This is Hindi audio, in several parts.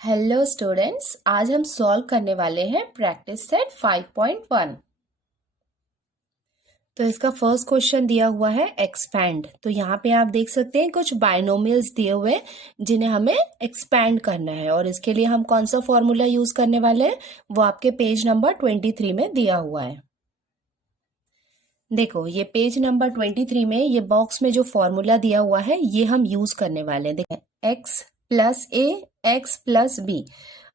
हेलो स्टूडेंट्स, आज हम सॉल्व करने वाले हैं प्रैक्टिस सेट 5.1। तो इसका फर्स्ट क्वेश्चन दिया हुआ है एक्सपैंड। तो यहाँ पे आप देख सकते हैं कुछ बाइनोमियल्स दिए हुए हैं जिन्हें हमें एक्सपैंड करना है, और इसके लिए हम कौन सा फॉर्मूला यूज करने वाले हैं वो आपके पेज नंबर 23 में दिया हुआ है। देखो, ये पेज नंबर 23 में ये बॉक्स में जो फॉर्मूला दिया हुआ है ये हम यूज करने वाले हैं। देखो, एक्स प्लस ए एक्स प्लस बी,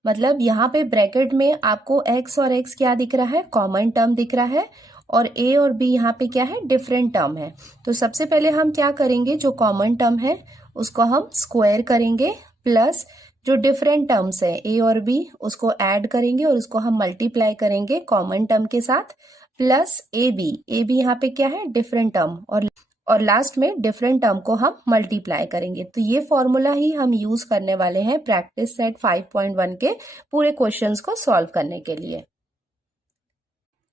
मतलब यहाँ पे ब्रैकेट में आपको x और x क्या दिख रहा है, कॉमन टर्म दिख रहा है, और a और b यहाँ पे क्या है, डिफरेंट टर्म है। तो सबसे पहले हम क्या करेंगे, जो कॉमन टर्म है उसको हम स्क्वायर करेंगे, प्लस जो डिफरेंट टर्म्स है a और b उसको ऐड करेंगे और उसको हम मल्टीप्लाई करेंगे कॉमन टर्म के साथ, प्लस ए बी यहाँ पे क्या है, डिफरेंट टर्म, और लास्ट में डिफरेंट टर्म को हम मल्टीप्लाई करेंगे। तो ये फॉर्मूला ही हम यूज करने वाले हैं प्रैक्टिस सेट 5.1 के पूरे क्वेश्चंस को सॉल्व करने के लिए।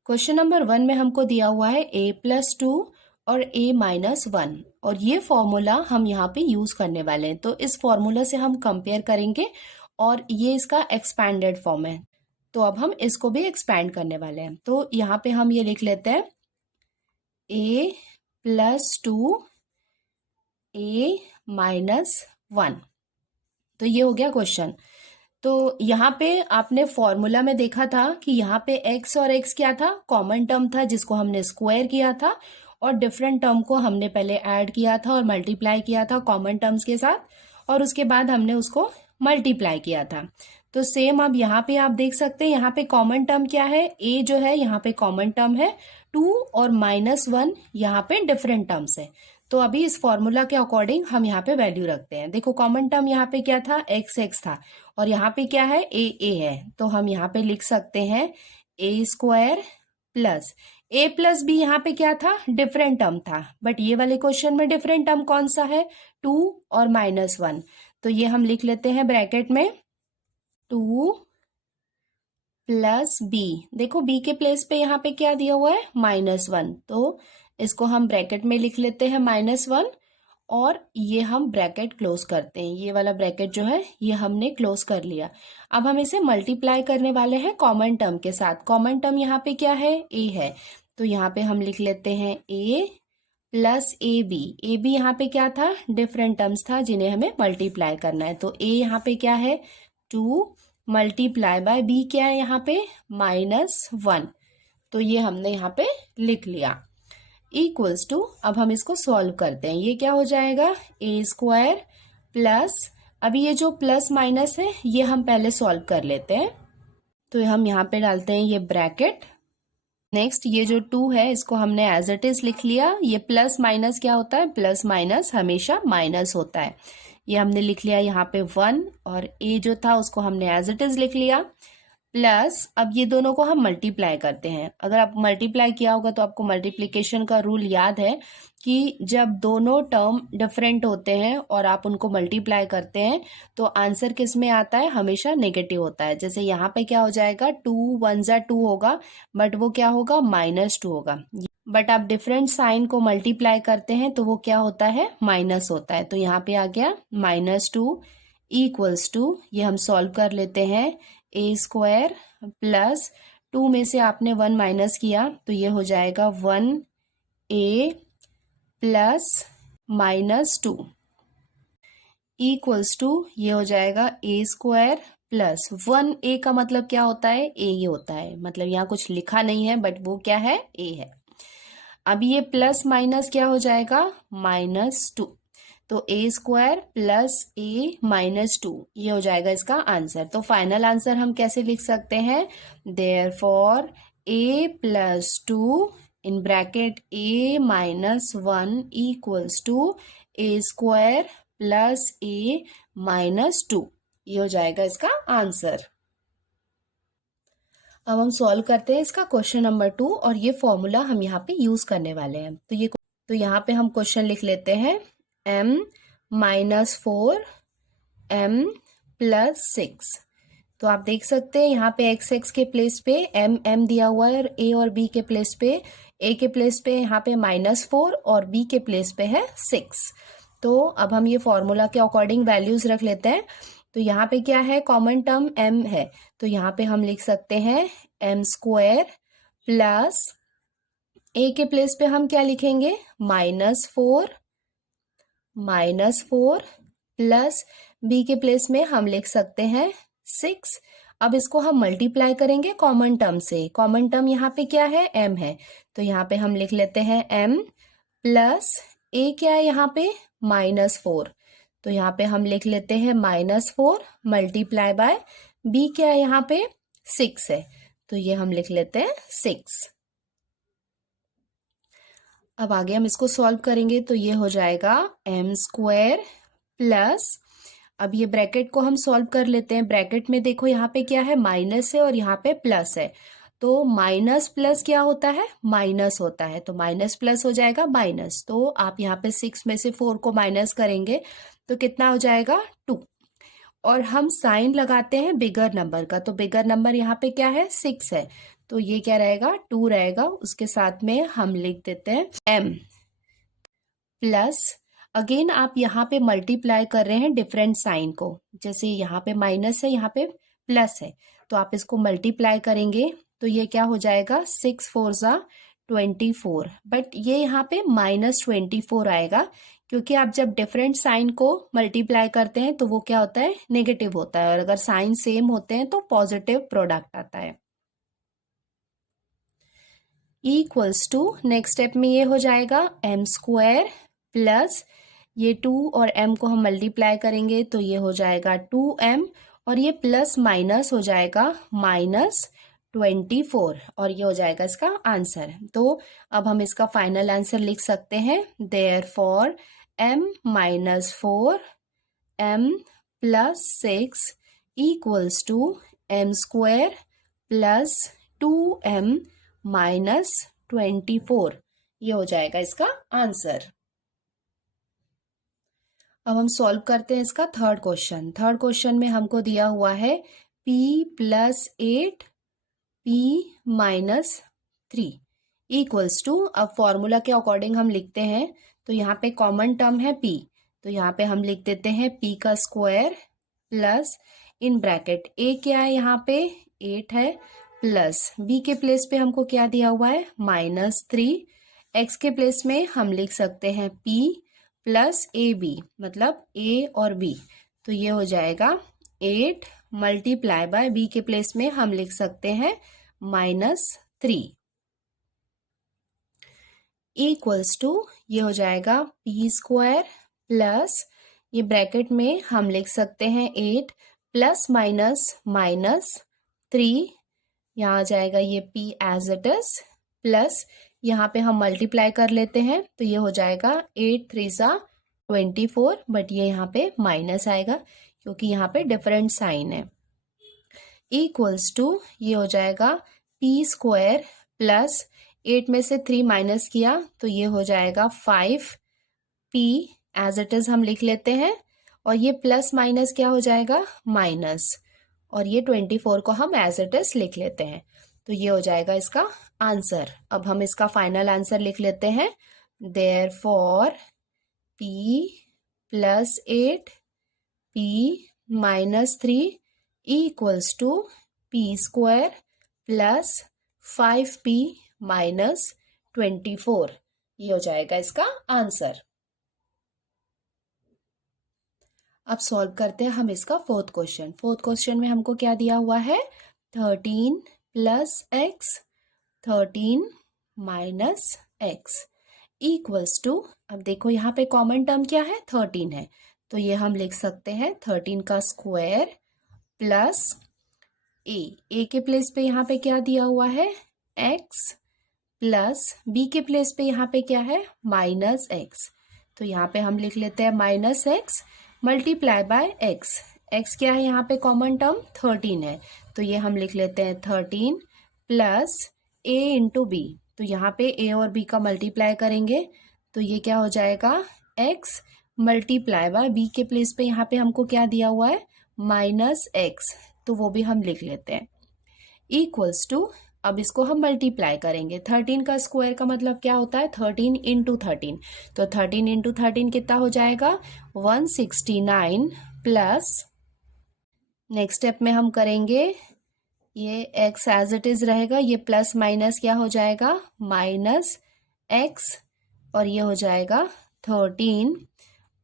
क्वेश्चन नंबर 1 में हमको दिया हुआ है a+2 और a-1, और ये फॉर्मूला हम यहाँ पे यूज करने वाले हैं। तो इस फॉर्मूला से हम कंपेयर करेंगे, और ये इसका एक्सपैंडेड फॉर्म है। तो अब हम इसको भी एक्सपैंड करने वाले हैं। तो यहाँ पे हम ये लिख लेते हैं a+2 a-1। तो ये हो गया क्वेश्चन। तो यहाँ पे आपने फॉर्मूला में देखा था कि यहाँ पे x और x क्या था, कॉमन टर्म था जिसको हमने स्क्वायर किया था, और डिफरेंट टर्म को हमने पहले ऐड किया था और मल्टीप्लाई किया था कॉमन टर्म्स के साथ, और उसके बाद हमने उसको मल्टीप्लाई किया था। तो सेम अब यहाँ पे आप देख सकते हैं, यहाँ पे कॉमन टर्म क्या है, a जो है यहाँ पे कॉमन टर्म है, 2 और -1 यहाँ पे डिफरेंट टर्म्स है। तो अभी इस फॉर्मूला के अकॉर्डिंग हम यहाँ पे वैल्यू रखते हैं। देखो, कॉमन टर्म यहाँ पे क्या था, x था, और यहाँ पे क्या है, a है। तो हम यहाँ पे लिख सकते हैं a² प्लस a+b, यहाँ पे क्या था, डिफरेंट टर्म था, बट ये वाले क्वेश्चन में डिफरेंट टर्म कौन सा है, 2 और -1। तो ये हम लिख लेते हैं ब्रैकेट में 2 प्लस b। देखो, b के प्लेस पे यहाँ पे क्या दिया हुआ है, -1, तो इसको हम ब्रैकेट में लिख लेते हैं -1, और ये हम ब्रैकेट क्लोज करते हैं। ये वाला ब्रैकेट जो है ये हमने क्लोज कर लिया। अब हम इसे मल्टीप्लाई करने वाले हैं कॉमन टर्म के साथ। कॉमन टर्म यहाँ पे क्या है, a है, तो यहाँ पे हम लिख लेते हैं a प्लस ए बी यहाँ पे क्या था, डिफरेंट टर्म्स था जिन्हें हमें मल्टीप्लाई करना है। तो a यहाँ पे क्या है, 2 मल्टीप्लाई बाय b क्या है यहाँ पे, -1। तो ये हमने यहाँ पे लिख लिया, इक्वल्स टू, अब हम इसको सॉल्व करते हैं। ये क्या हो जाएगा, a² प्लस, अभी ये जो प्लस माइनस है ये हम पहले सॉल्व कर लेते हैं। तो हम यहाँ पे डालते हैं ये ब्रैकेट। नेक्स्ट, ये जो 2 है इसको हमने एज इट इज लिख लिया। ये प्लस माइनस क्या होता है, प्लस माइनस हमेशा माइनस होता है। ये हमने लिख लिया यहाँ पे 1, और a जो था उसको हमने एज इट इज लिख लिया, प्लस अब ये दोनों को हम मल्टीप्लाई करते हैं। अगर आप मल्टीप्लाई किया होगा तो आपको मल्टीप्लिकेशन का रूल याद है कि जब दोनों टर्म डिफरेंट होते हैं और आप उनको मल्टीप्लाई करते हैं तो आंसर किस में आता है, हमेशा नेगेटिव होता है। जैसे यहाँ पे क्या हो जाएगा, 2 1 जा 2 होगा, बट वो क्या होगा, -2 होगा। बट आप डिफरेंट साइन को मल्टीप्लाई करते हैं तो वो क्या होता है, माइनस होता है। तो यहाँ पे आ गया -2 इक्वल्स टू, ये हम सॉल्व कर लेते हैं, a² प्लस 2 में से आपने 1 माइनस किया तो ये हो जाएगा 1a प्लस -2 इक्वल्स टू, ये हो जाएगा a² प्लस 1a का मतलब क्या होता है, a ही होता है, मतलब यहाँ कुछ लिखा नहीं है बट वो क्या है, a है। अब ये प्लस माइनस क्या हो जाएगा, -2, तो a² प्लस a-2, ये हो जाएगा इसका आंसर। तो फाइनल आंसर हम कैसे लिख सकते हैं, therefore a+2 in bracket a-1 equals to a² plus a-2, ये हो जाएगा इसका आंसर। अब हम सॉल्व करते हैं इसका क्वेश्चन नंबर 2, और ये फॉर्मूला हम यहाँ पे यूज करने वाले हैं। तो यहाँ पे हम क्वेश्चन लिख लेते हैं m-4 m+6। तो आप देख सकते हैं यहाँ पे x के प्लेस पे m दिया हुआ है, और a और b के प्लेस पे, a के प्लेस पे यहाँ पे -4 और b के प्लेस पे है 6। तो अब हम ये फॉर्मूला के अकॉर्डिंग वैल्यूज रख लेते हैं। तो यहाँ पे क्या है, कॉमन टर्म m है, तो यहाँ पे हम लिख सकते हैं m स्क्वायर प्लस a के प्लेस पे हम क्या लिखेंगे, -4 प्लस b के प्लेस में हम लिख सकते हैं 6। अब इसको हम मल्टीप्लाई करेंगे कॉमन टर्म से, कॉमन टर्म यहाँ पे क्या है, m है, तो यहाँ पे हम लिख लेते हैं m प्लस a क्या है यहाँ पे, -4, तो यहाँ पे हम लिख लेते हैं -4 मल्टीप्लाई बाय b क्या है यहाँ पे, 6 है, तो ये हम लिख लेते हैं 6। अब आगे हम इसको सॉल्व करेंगे तो ये हो जाएगा m स्क्वायर प्लस, अब ये ब्रैकेट को हम सॉल्व कर लेते हैं। ब्रैकेट में देखो यहाँ पे क्या है, माइनस है और यहाँ पे प्लस है, तो माइनस प्लस क्या होता है, माइनस होता है, तो माइनस प्लस हो जाएगा माइनस। तो आप यहाँ पे 6 में से 4 को माइनस करेंगे तो कितना हो जाएगा, 2। और हम साइन लगाते हैं बिगर नंबर का, तो बिगर नंबर यहाँ पे क्या है, 6 है, तो ये क्या रहेगा, 2 रहेगा। उसके साथ में हम लिख देते हैं m प्लस, अगेन आप यहाँ पे मल्टीप्लाई कर रहे हैं डिफरेंट साइन को, जैसे यहाँ पे माइनस है, यहाँ पे प्लस है, तो आप इसको मल्टीप्लाई करेंगे तो ये क्या हो जाएगा, 6 4 ज़ा 24, बट ये यहाँ पे -24 आएगा, क्योंकि आप जब डिफरेंट साइन को मल्टीप्लाई करते हैं तो वो क्या होता है, नेगेटिव होता है, और अगर साइन सेम होते हैं तो पॉजिटिव प्रोडक्ट आता है। इक्वल्स टू, नेक्स्ट स्टेप में ये हो जाएगा m स्क्वायर प्लस, ये 2 और m को हम मल्टीप्लाई करेंगे तो ये हो जाएगा 2m, और ये प्लस माइनस हो जाएगा -24, और ये हो जाएगा इसका आंसर। तो अब हम इसका फाइनल आंसर लिख सकते हैं, therefore m -4 m plus 6 equals to m square plus 2m -24, ये हो जाएगा इसका आंसर। अब हम सॉल्व करते हैं इसका थर्ड क्वेश्चन। थर्ड क्वेश्चन में हमको दिया हुआ है p + 8 p - 3 इक्वल्स टू, अब फॉर्मूला के अकॉर्डिंग हम लिखते हैं, तो यहाँ पे कॉमन टर्म है p, तो यहाँ पे हम लिख देते हैं p का square plus, in bracket a क्या है यहाँ पे, 8 है, प्लस b के प्लेस पे हमको क्या दिया हुआ है, -3, x के प्लेस में हम लिख सकते हैं p प्लस ab, मतलब a और b, तो ये हो जाएगा 8 मल्टीप्लाई बाय b के प्लेस में हम लिख सकते हैं -3 इक्वल्स टू, ये हो जाएगा p स्क्वायर प्लस, ये ब्रैकेट में हम लिख सकते हैं 8 प्लस माइनस -3, यहाँ आ जाएगा ये p as it is, plus यहाँ पे हम मल्टीप्लाई कर लेते हैं तो ये हो जाएगा 8 3 ज़ा 24, बट ये यहाँ पे माइनस आएगा क्योंकि यहाँ पे डिफरेंट साइन है, इक्वल्स टू, ये हो जाएगा p स्क्वायर प्लस 8 में से 3 माइनस किया तो ये हो जाएगा 5p एज इट इज हम लिख लेते हैं, और ये प्लस माइनस क्या हो जाएगा, माइनस, और ये 24 को हम एज इट इज लिख लेते हैं, तो ये हो जाएगा इसका आंसर। अब हम इसका फाइनल आंसर लिख लेते हैं, therefore p + 8 p -3 equals to p square plus 5p -24, ये हो जाएगा इसका आंसर। अब सॉल्व करते हैं हम इसका फोर्थ क्वेश्चन। फोर्थ क्वेश्चन में हमको क्या दिया हुआ है, 13 + x 13 - x इक्वल्स टू, अब देखो यहाँ पे कॉमन टर्म क्या है, 13 है, तो ये हम लिख सकते हैं 13 का स्क्वायर प्लस a के प्लेस पे यहाँ पे क्या दिया हुआ है, x, प्लस b के प्लेस पे यहाँ पे क्या है, -x, तो यहाँ पे हम लिख लेते हैं -x multiply by x, x क्या है यहाँ पे कॉमन टर्म 13 है, तो ये हम लिख लेते हैं 13 प्लस a इंटू b, तो यहाँ पे a और b का मल्टीप्लाई करेंगे तो ये क्या हो जाएगा, x मल्टीप्लाई बाय b के प्लेस पे यहाँ पे हमको क्या दिया हुआ है, -x, तो वो भी हम लिख लेते हैं, इक्वल्स टू, अब इसको हम मल्टीप्लाई करेंगे, 13 का स्क्वायर का मतलब क्या होता है, 13 इंटू 13, तो 13 इंटू 13 कितना हो जाएगा, 169 प्लस नेक्स्ट स्टेप में हम करेंगे, ये x एज इट इज रहेगा, ये प्लस माइनस क्या हो जाएगा, माइनस x, और ये हो जाएगा 13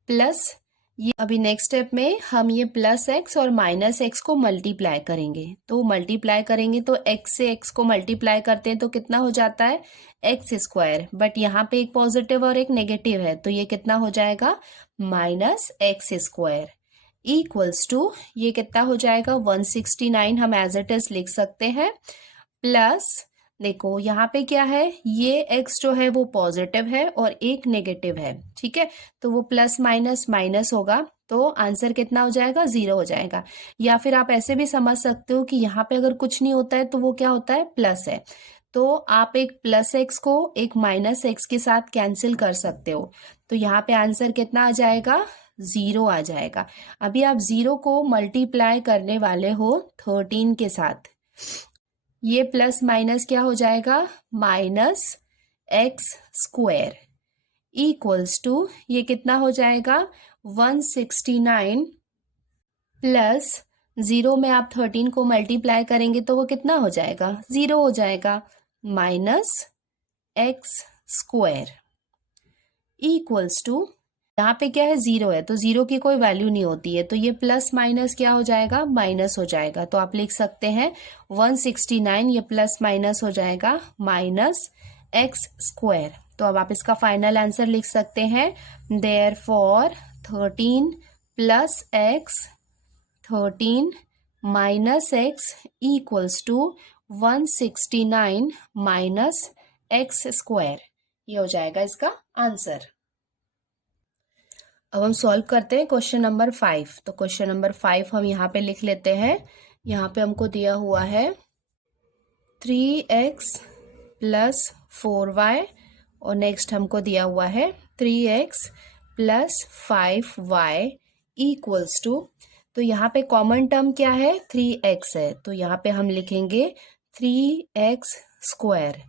प्लस ये। अभी नेक्स्ट स्टेप में हम ये प्लस x और माइनस x को मल्टीप्लाई करेंगे, तो मल्टीप्लाई करेंगे तो x से x को मल्टीप्लाई करते हैं तो कितना हो जाता है, एक्स स्क्वायर, बट यहाँ पे एक पॉजिटिव और एक नेगेटिव है, तो ये कितना हो जाएगा, minus x square equals to, ये कितना हो जाएगा 169, हम एज इट इज लिख सकते हैं, प्लस देखो यहाँ पे क्या है, ये x जो है वो पॉजिटिव है और एक नेगेटिव है, ठीक है, तो वो प्लस माइनस माइनस होगा, तो आंसर कितना हो जाएगा, 0 हो जाएगा। या फिर आप ऐसे भी समझ सकते हो कि यहाँ पे अगर कुछ नहीं होता है तो वो क्या होता है, प्लस है, तो आप एक प्लस x को एक माइनस x के साथ कैंसिल कर सकते हो, तो यहाँ पे आंसर कितना आ जाएगा, 0 आ जाएगा। अभी आप 0 को मल्टीप्लाई करने वाले हो 13 के साथ, ये प्लस माइनस क्या हो जाएगा, minus x square equals to, ये कितना हो जाएगा 169 प्लस 0 में आप 13 को मल्टीप्लाई करेंगे तो वो कितना हो जाएगा, 0 हो जाएगा, minus x square equals to, यहाँ पे क्या है, 0 है तो 0 की कोई वैल्यू नहीं होती है, तो ये प्लस माइनस क्या हो जाएगा, माइनस हो जाएगा, तो आप लिख सकते हैं 169, ये प्लस माइनस हो जाएगा माइनस एक्स स्क्वायर। तो अब आप इसका फाइनल आंसर लिख सकते हैं, therefore 13 plus x 13 minus x equals to 169 minus x square, ये हो जाएगा इसका आंसर। अब हम सॉल्व करते हैं क्वेश्चन नंबर 5। तो क्वेश्चन नंबर 5 हम यहाँ पे लिख लेते हैं। यहाँ पे हमको दिया हुआ है 3x प्लस 4y और नेक्स्ट हमको दिया हुआ है 3x plus 5y equals to, तो यहाँ पे कॉमन टर्म क्या है, 3x है, तो यहाँ पे हम लिखेंगे 3x स्क्वायर।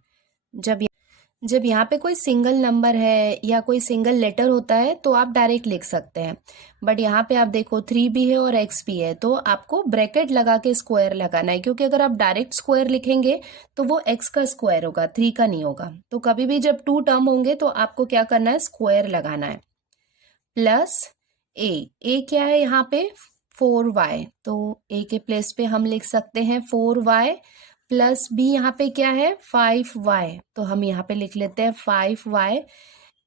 जब यहाँ पे कोई सिंगल नंबर है या कोई सिंगल लेटर होता है तो आप डायरेक्ट लिख सकते हैं, बट यहाँ पे आप देखो 3 भी है और x भी है, तो आपको ब्रैकेट लगा के स्क्वायर लगाना है, क्योंकि अगर आप डायरेक्ट स्क्वायर लिखेंगे तो वो x का स्क्वायर होगा, 3 का नहीं होगा। तो कभी भी जब 2 टर्म होंगे तो आपको क्या करना है, स्क्वायर लगाना है। प्लस a क्या है यहाँ पे, 4y, तो a के प्लेस पे हम लिख सकते हैं 4y प्लस b यहाँ पे क्या है, 5y, तो हम यहाँ पे लिख लेते हैं 5y।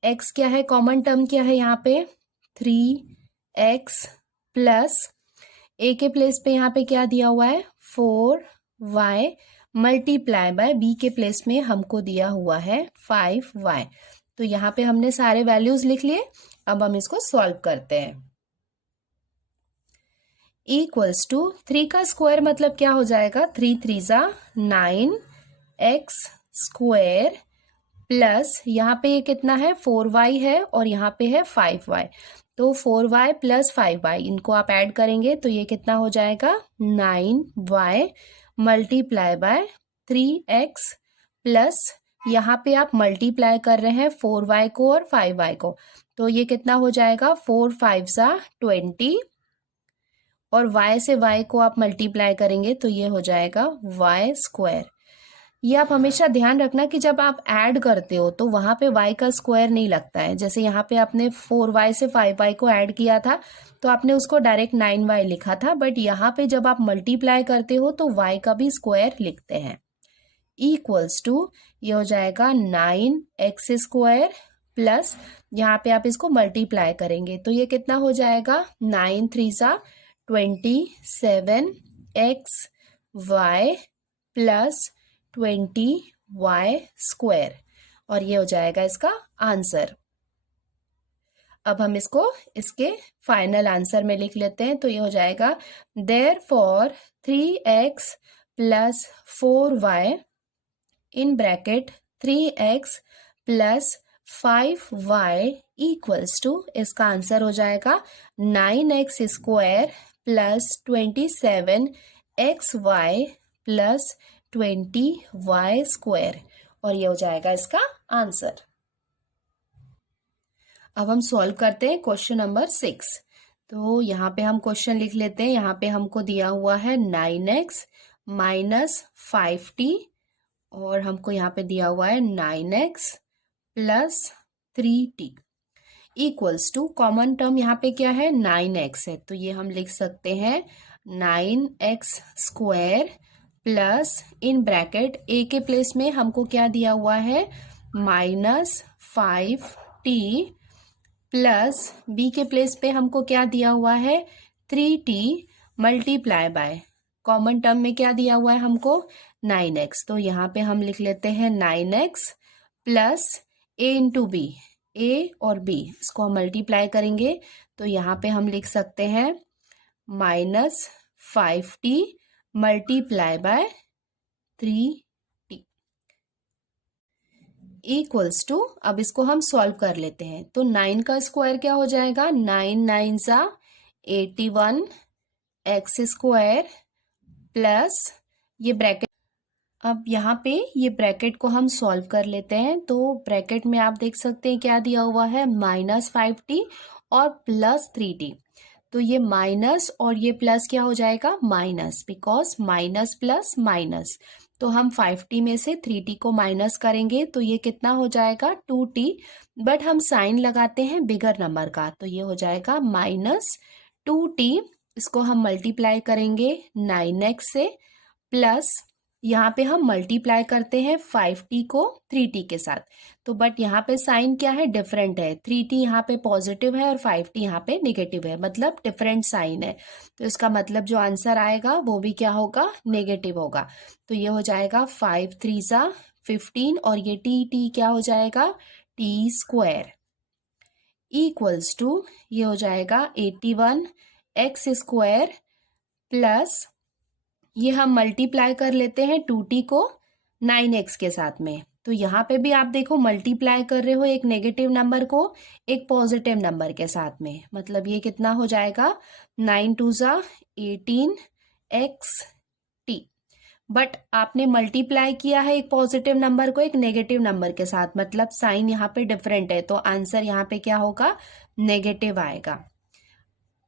x क्या है, कॉमन टर्म क्या है यहाँ पे, 3x प्लस a के प्लेस पे यहाँ पे क्या दिया हुआ है, 4y मल्टीप्लाई बाय b के प्लेस में हमको दिया हुआ है 5y। तो यहाँ पे हमने सारे वैल्यूज लिख लिए। अब हम इसको सॉल्व करते हैं। इक्वल्स टू 3 का स्क्वायर मतलब क्या हो जाएगा, 3 3 जा 9x स्क्वायर प्लस यहाँ पे ये कितना है, 4y है और यहाँ पे है 5y, तो 4y प्लस 5y इनको आप ऐड करेंगे तो ये कितना हो जाएगा, 9y multiply by 3x plus यहाँ पे आप मल्टीप्लाई कर रहे हैं 4y को और 5y को, तो ये कितना हो जाएगा, 4 5 जा 20 और y से y को आप मल्टीप्लाई करेंगे तो ये हो जाएगा y स्क्वायर। ये आप हमेशा ध्यान रखना कि जब आप ऐड करते हो तो वहां पे y का स्क्वायर नहीं लगता है। जैसे यहाँ पे आपने 4y से 5y को ऐड किया था तो आपने उसको डायरेक्ट 9y लिखा था, बट यहाँ पे जब आप मल्टीप्लाई करते हो तो y का भी स्क्वायर लिखते हैं। इक्वल्स टू ये हो जाएगा 9x स्क्वायर प्लस यहाँ पे आप इसको मल्टीप्लाई करेंगे तो ये कितना हो जाएगा, 9 3 सा 27x y plus 20y square, और ये हो जाएगा इसका आंसर। अब हम इसको इसके फाइनल आंसर में लिख लेते हैं। तो ये हो जाएगा therefore 3x plus 4y in bracket 3x plus 5y equals to, इसका आंसर हो जाएगा 9x square plus 27xy plus 20y square, और ये हो जाएगा इसका आंसर। अब हम सॉल्व करते हैं क्वेश्चन नंबर 6। तो यहाँ पे हम क्वेश्चन लिख लेते हैं। यहाँ पे हमको दिया हुआ है 9x माइनस 5t और हमको यहाँ पे दिया हुआ है 9x plus 3t equals to, common term यहाँ पे क्या है 9x है, तो ये हम लिख सकते हैं 9x square plus in bracket a के प्लेस में हमको क्या दिया हुआ है माइनस 5t प्लस b के प्लेस पे हमको क्या दिया हुआ है 3t multiply by common term में क्या दिया हुआ है हमको 9x, तो यहाँ पे हम लिख लेते हैं 9x plus a into b, a और b इसको हम मल्टीप्लाई करेंगे तो यहाँ पे हम लिख सकते हैं minus 5t multiply by 3t equals to, अब इसको हम सॉल्व कर लेते हैं। तो 9 का स्क्वायर क्या हो जाएगा 9 9 सा 81 एक्स स्क्वायर प्लस ये ब्रैकेट, अब यहाँ पे ये ब्रैकेट को हम सॉल्व कर लेते हैं। तो ब्रैकेट में आप देख सकते हैं क्या दिया हुआ है माइनस 5t और प्लस 3t, तो ये माइनस और ये प्लस क्या हो जाएगा minus, because minus plus minus, तो हम 5t में से 3t को माइनस करेंगे तो ये कितना हो जाएगा 2t, बट हम साइन लगाते हैं बिगर नंबर का तो ये हो जाएगा माइनस 2t, इसको हम मल्टीप्लाई करेंगे 9x से प्लस यहाँ पे हम मल्टीप्लाई करते हैं 5t को 3t के साथ, तो बट यहाँ पे साइन क्या है डिफरेंट है, 3t यहाँ पे पॉजिटिव है और 5t यहाँ पे नेगेटिव है, मतलब डिफरेंट साइन है, तो इसका मतलब जो आंसर आएगा वो भी क्या होगा नेगेटिव होगा। तो ये हो जाएगा 5 3 सा 15 और ये t क्या हो जाएगा t स्क्वायर इक्वल्स टू, ये हो जाएगा 81 एक्स स्क्वायर प्लस ये हम मल्टीप्लाई कर लेते हैं 2t को 9x के साथ में, तो यहाँ पे भी आप देखो मल्टीप्लाई कर रहे हो एक नेगेटिव नंबर को एक पॉजिटिव नंबर के साथ में, मतलब ये कितना हो जाएगा 9 2 सा 18 एक्स टी, बट आपने मल्टीप्लाई किया है एक पॉजिटिव नंबर को एक नेगेटिव नंबर के साथ, मतलब साइन यहाँ पे डिफरेंट है, तो आंसर यहाँ पे क्या होगा नेगेटिव आएगा।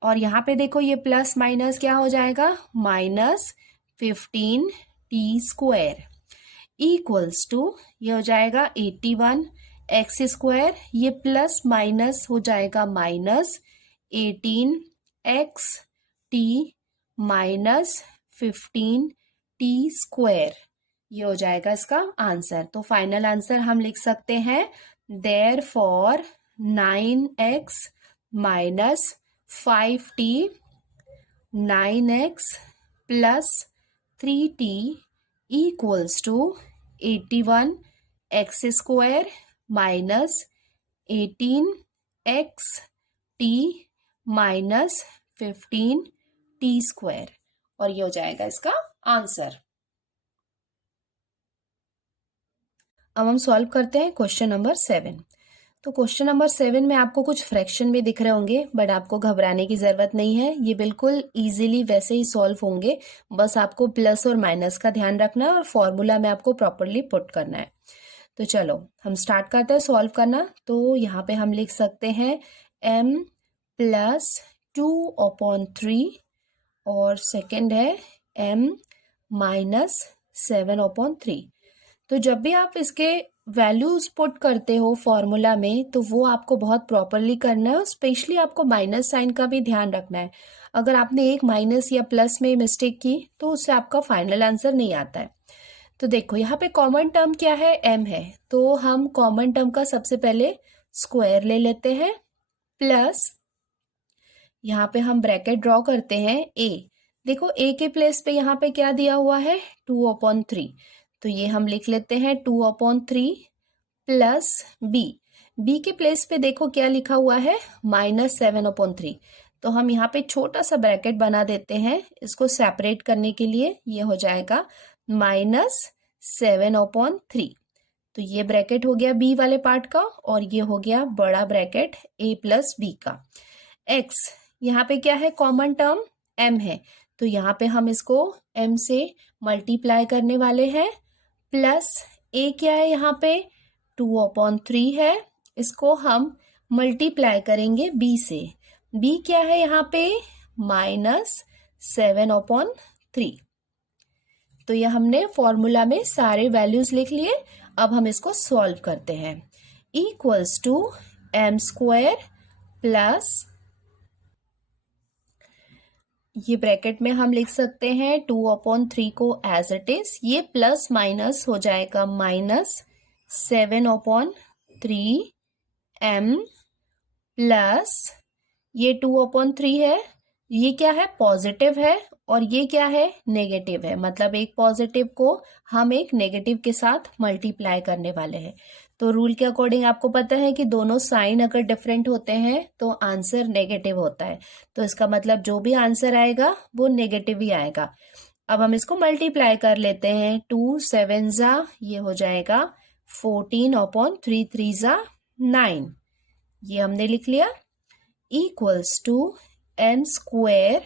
और यहाँ पे देखो ये प्लस माइनस क्या हो जाएगा minus 15t square equals to, ये हो जाएगा 81 एक्स स्क्वायर, ये प्लस माइनस हो जाएगा minus 18 x t minus 15t square, ये हो जाएगा इसका आंसर। तो फाइनल आंसर हम लिख सकते हैं therefore 9x minus 5t 9x plus 3t equals to 81 x square minus 18 x t minus 15t square, और ये हो जाएगा इसका आंसर। अब हम सॉल्व करते हैं क्वेश्चन नंबर 7। तो क्वेश्चन नंबर 7 में आपको कुछ फ्रैक्शन भी दिख रहे होंगे, बट आपको घबराने की ज़रूरत नहीं है, ये बिल्कुल इजीली वैसे ही सॉल्व होंगे, बस आपको प्लस और माइनस का ध्यान रखना है और फॉर्मूला में आपको प्रॉपरली पुट करना है। तो चलो हम स्टार्ट करते हैं सॉल्व करना। तो यहाँ पे हम लिख सकते हैं m प्लस 2/3 और सेकेंड है m माइनस 7/3। तो जब भी आप इसके वैल्यूज पुट करते हो फॉर्मूला में तो वो आपको बहुत प्रॉपरली करना है, और स्पेशली आपको माइनस साइन का भी ध्यान रखना है। अगर आपने एक माइनस या प्लस में मिस्टेक की तो उससे आपका फाइनल आंसर नहीं आता है। तो देखो यहाँ पे कॉमन टर्म क्या है m है, तो हम कॉमन टर्म का सबसे पहले स्क्वायर ले लेते हैं प्लस यहाँ पे हम ब्रैकेट ड्रॉ करते हैं a, देखो a के प्लेस पे यहाँ पे क्या दिया हुआ है 2/3, तो ये हम लिख लेते हैं 2/3 प्लस b के प्लेस पे देखो क्या लिखा हुआ है माइनस 7/3, तो हम यहाँ पे छोटा सा ब्रैकेट बना देते हैं इसको सेपरेट करने के लिए, ये हो जाएगा माइनस 7/3, तो ये ब्रैकेट हो गया b वाले पार्ट का और ये हो गया बड़ा ब्रैकेट a प्लस b का। x यहाँ पे क्या है कॉमन टर्म m है, तो यहाँ पे हम इसको m से मल्टीप्लाई करने वाले हैं प्लस a क्या है यहाँ पे 2/3 है, इसको हम मल्टीप्लाई करेंगे b से, b क्या है यहाँ पे, -7/3। तो ये हमने फॉर्मूला में सारे वैल्यूज लिख लिए। अब हम इसको सॉल्व करते हैं। इक्वल्स टू m² प्लस, ये ब्रैकेट में हम लिख सकते हैं 2/3 को एज इट इज, ये प्लस माइनस हो जाएगा -7/3m प्लस, ये 2/3 है, ये क्या है, पॉजिटिव है, और ये क्या है, नेगेटिव है। मतलब एक पॉजिटिव को हम एक नेगेटिव के साथ मल्टीप्लाई करने वाले हैं। तो रूल के अकॉर्डिंग आपको पता है कि दोनों साइन अगर डिफरेंट होते हैं तो आंसर नेगेटिव होता है। तो इसका मतलब जो भी आंसर आएगा वो नेगेटिव ही आएगा। अब हम इसको मल्टीप्लाई कर लेते हैं। 2 7 जा, ये हो जाएगा 14/3 3 जा 9, ये हमने लिख लिया। इक्वल्स टू m²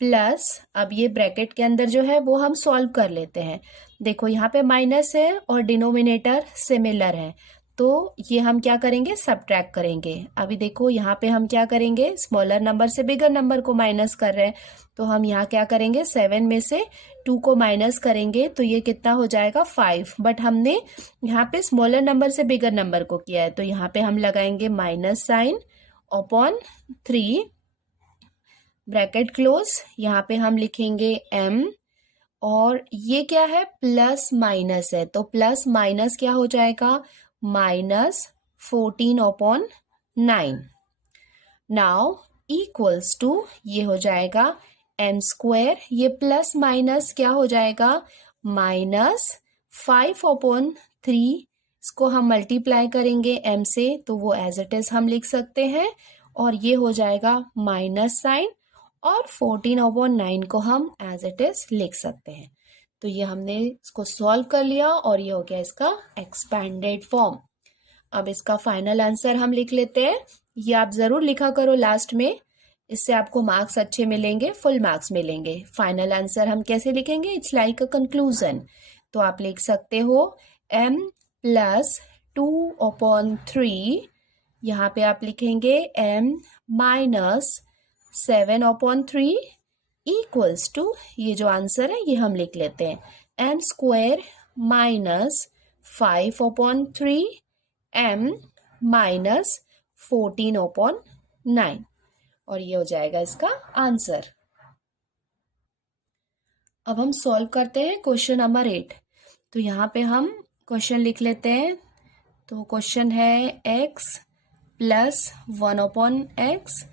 प्लस, अब ये ब्रैकेट के अंदर जो है वो हम सॉल्व कर लेते हैं। देखो यहाँ पे माइनस है और डिनोमिनेटर सिमिलर है, तो ये हम क्या करेंगे, सब्ट्रैक्ट करेंगे। अभी देखो यहाँ पे हम क्या करेंगे, स्मॉलर नंबर से बिगर नंबर को माइनस कर रहे हैं, तो हम यहाँ क्या करेंगे, 7 में से 2 को माइनस करेंगे तो ये कितना हो जाएगा, 5। बट हमने यहाँ पे स्मॉलर नंबर से बिगर नंबर को किया है, तो यहाँ पे हम लगाएंगे minus sine upon 3, bracket close. यहाँ पे हम लिखेंगे m, और ये क्या है, प्लस माइनस है, तो प्लस माइनस क्या हो जाएगा, -14/9। नाउ इक्वल्स टू, ये हो जाएगा m², ये प्लस माइनस क्या हो जाएगा, -5/3। इसको हम मल्टीप्लाई करेंगे m से, तो वो एज इट इज हम लिख सकते हैं, और ये हो जाएगा माइनस साइन, और 14/9 को हम एज इट इज लिख सकते हैं। तो ये हमने इसको सॉल्व कर लिया, और ये हो गया इसका एक्सपेंडेड फॉर्म। अब इसका फाइनल आंसर हम लिख लेते हैं। ये आप जरूर लिखा करो लास्ट में, इससे आपको मार्क्स अच्छे मिलेंगे, फुल मार्क्स मिलेंगे। फाइनल आंसर हम कैसे लिखेंगे, इट्स लाइक अ कंक्लूजन। तो आप लिख सकते हो m प्लस 2/3, यहाँ पे आप लिखेंगे m माइनस 7/3 इक्वल्स टू, ये जो आंसर है ये हम लिख लेते हैं, m² माइनस 5/3 m माइनस 14/9, और ये हो जाएगा इसका आंसर। अब हम सॉल्व करते हैं क्वेश्चन नंबर 8। तो यहाँ पे हम क्वेश्चन लिख लेते हैं। तो क्वेश्चन है x प्लस 1/x,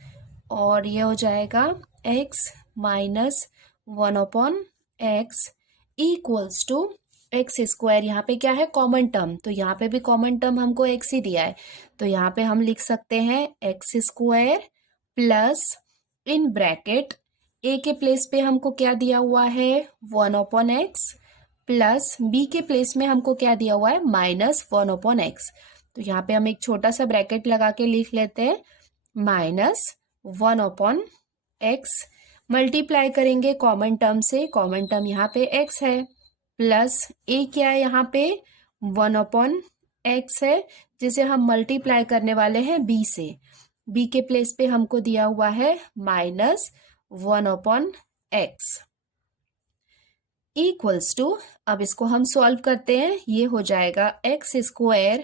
और ये हो जाएगा x minus 1/x equals to x²। यहाँ पे क्या है, कॉमन टर्म, तो यहाँ पे भी कॉमन टर्म हमको x ही दिया है, तो यहाँ पे हम लिख सकते हैं x² plus, in bracket a के प्लेस पे हमको क्या दिया हुआ है, 1/x, प्लस b के प्लेस में हमको क्या दिया हुआ है, -1/x। तो यहाँ पे हम एक छोटा सा ब्रैकेट लगा के लिख लेते हैं, -1/x, मल्टीप्लाई करेंगे कॉमन टर्म से, कॉमन टर्म यहाँ पे x है, प्लस a क्या है, यहाँ पे 1/x है, जिसे हम मल्टीप्लाई करने वाले हैं b से। b के प्लेस पे हमको दिया हुआ है -1/x इक्वल्स टू, अब इसको हम सॉल्व करते हैं। ये हो जाएगा x²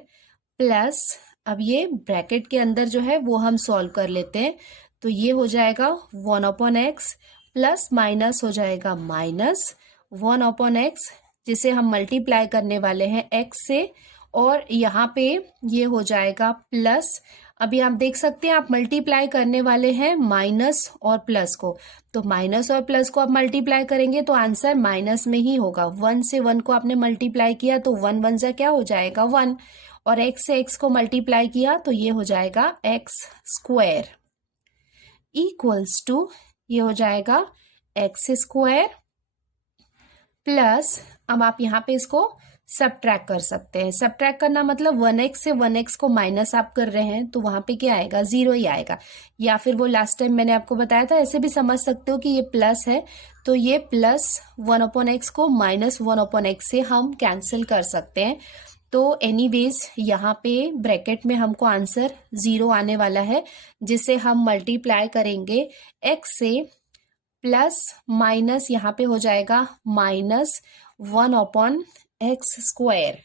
प्लस, अब ये ब्रैकेट के अंदर जो है वो हम सॉल्व कर लेते हैं। तो ये हो जाएगा 1/x प्लस माइनस हो जाएगा -1/x, जिसे हम मल्टीप्लाई करने वाले हैं x से, और यहाँ पे ये हो जाएगा प्लस। अभी आप देख सकते हैं, आप मल्टीप्लाई करने वाले हैं माइनस और प्लस को, तो माइनस और प्लस को आप मल्टीप्लाई करेंगे तो आंसर माइनस में ही होगा। 1 से 1 को आपने मल्टीप्लाई किया तो 1 1 जा क्या हो जाएगा, 1, और x से x को मल्टीप्लाई किया तो ये हो जाएगा x² इक्वल्स टू, ये हो जाएगा x² प्लस, अब आप यहाँ पे इसको सब्ट्रैक्ट कर सकते हैं। सब्ट्रैक्ट करना मतलब 1x से 1x को माइनस आप कर रहे हैं तो वहां पे क्या आएगा, 0 ही आएगा। या फिर वो लास्ट टाइम मैंने आपको बताया था, ऐसे भी समझ सकते हो कि ये प्लस है, तो ये प्लस 1/x को -1/x से हम कैंसिल कर सकते हैं। तो एनीवेज यहाँ पे ब्रैकेट में हमको आंसर 0 आने वाला है, जिसे हम मल्टीप्लाई करेंगे x से, प्लस माइनस यहाँ पे हो जाएगा -1/x²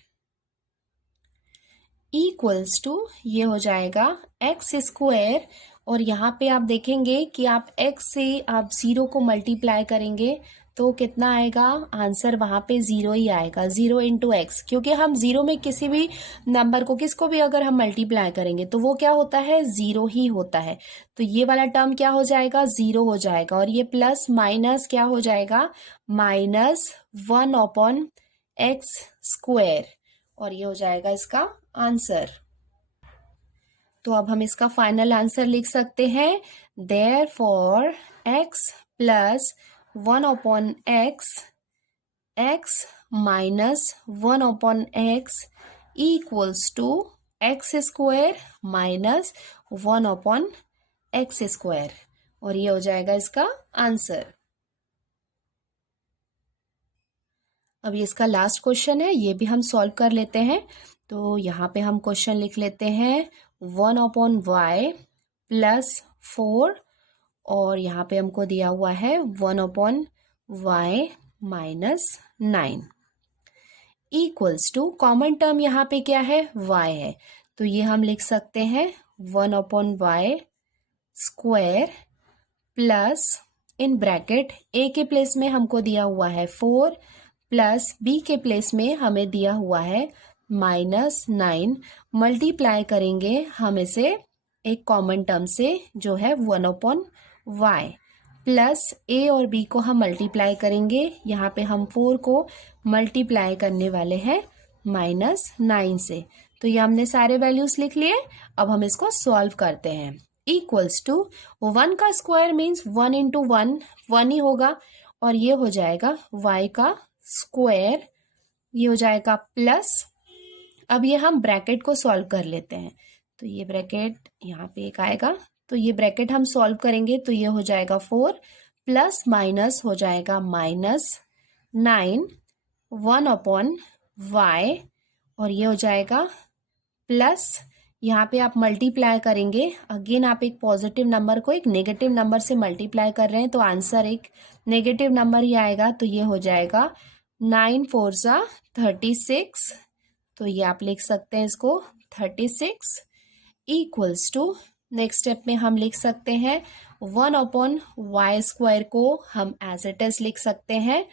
इक्वल्स टू ये हो जाएगा x²। और यहाँ पे आप देखेंगे कि आप x से आप 0 को मल्टीप्लाई करेंगे तो कितना आएगा, आंसर वहां पे 0 ही आएगा, 0 इंटू एक्स, क्योंकि हम 0 में किसी भी नंबर को, किसको भी अगर हम मल्टीप्लाई करेंगे तो वो क्या होता है, 0 ही होता है। तो ये वाला टर्म क्या हो जाएगा, 0 हो जाएगा, और ये प्लस माइनस क्या हो जाएगा, -1/x², और ये हो जाएगा इसका आंसर। तो अब हम इसका फाइनल आंसर लिख सकते हैं, therefore x plus 1/x, x minus 1/x equals to x² minus 1/x², और ये हो जाएगा इसका आंसर। अब ये इसका लास्ट क्वेश्चन है, ये भी हम सॉल्व कर लेते हैं। तो यहाँ पे हम क्वेश्चन लिख लेते हैं 1/y प्लस 4, और यहाँ पे हमको दिया हुआ है 1/y minus 9 equals to, common term यहाँ पे क्या है, y है, तो ये हम लिख सकते हैं 1/y² plus in bracket a के प्लेस में हमको दिया हुआ है 4, प्लस b के प्लेस में हमें दिया हुआ है -9, मल्टीप्लाई करेंगे हम इसे एक कॉमन टर्म से जो है 1/y, प्लस a और b को हम मल्टीप्लाई करेंगे, यहाँ पे हम 4 को मल्टीप्लाई करने वाले हैं -9 से। तो ये हमने सारे वैल्यूज लिख लिए। अब हम इसको सॉल्व करते हैं। इक्वल्स टू 1 का स्क्वायर मीन्स 1 इंटू 1 1 ही होगा, और ये हो जाएगा y का स्क्वायर, ये हो जाएगा प्लस। अब ये हम ब्रैकेट को सॉल्व कर लेते हैं, तो ये ब्रैकेट यहाँ पे एक आएगा, तो ये ब्रैकेट हम सॉल्व करेंगे तो ये हो जाएगा 4 प्लस माइनस हो जाएगा -9 1/y, और ये हो जाएगा प्लस, यहाँ पे आप मल्टीप्लाई करेंगे, अगेन आप एक पॉजिटिव नंबर को एक नेगेटिव नंबर से मल्टीप्लाई कर रहे हैं तो आंसर एक नेगेटिव नंबर ही आएगा, तो ये हो जाएगा 9 4 सा 36, तो ये आप लिख सकते हैं इसको 36 इक्वल्स टू, नेक्स्ट स्टेप में हम लिख सकते हैं 1/y² को हम एज इट इज लिख सकते हैं,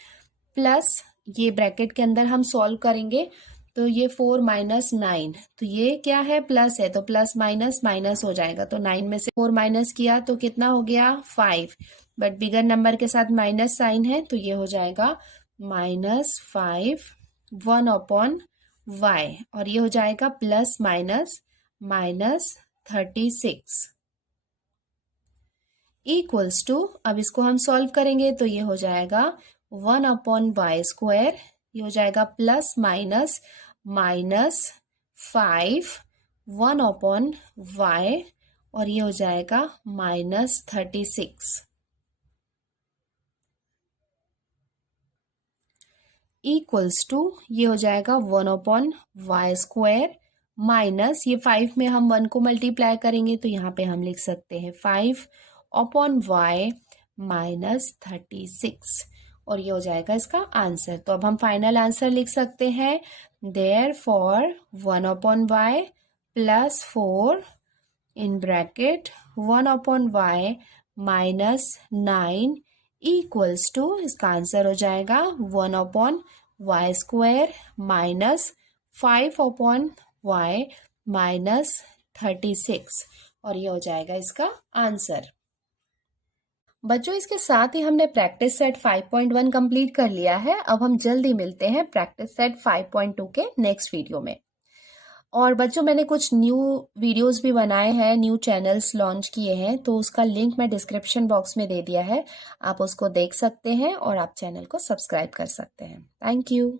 प्लस ये ब्रैकेट के अंदर हम सॉल्व करेंगे तो ये 4 माइनस 9, तो ये क्या है, प्लस है, तो प्लस माइनस माइनस हो जाएगा, तो 9 में से 4 माइनस किया तो कितना हो गया 5, बट बिगर नंबर के साथ माइनस साइन है, तो ये हो जाएगा -5 1/y, और ये हो जाएगा प्लस माइनस -36 इक्वल्स टू, अब इसको हम सॉल्व करेंगे तो ये हो जाएगा 1/y², ये हो जाएगा प्लस माइनस -5 1/y, और ये हो जाएगा -36 इक्वल्स टू, ये हो जाएगा 1/y² माइनस, ये 5 में हम 1 को मल्टीप्लाई करेंगे तो यहाँ पे हम लिख सकते हैं 5/y माइनस 36, और ये हो जाएगा इसका आंसर। तो अब हम फाइनल आंसर लिख सकते हैं, therefore 1/y plus 4 in bracket 1/y minus 9 equals to, इसका आंसर हो जाएगा 1/y² माइनस 5/y माइनस 36, और ये हो जाएगा इसका आंसर। बच्चों, इसके साथ ही हमने प्रैक्टिस सेट 5.1 कंप्लीट कर लिया है। अब हम जल्दी मिलते हैं प्रैक्टिस सेट 5.2 के नेक्स्ट वीडियो में। और बच्चों, मैंने कुछ न्यू वीडियोस भी बनाए हैं, न्यू चैनल्स लॉन्च किए हैं, तो उसका लिंक मैं डिस्क्रिप्शन बॉक्स में दे दिया है, आप उसको देख सकते हैं और आप चैनल को सब्सक्राइब कर सकते हैं। Thank you.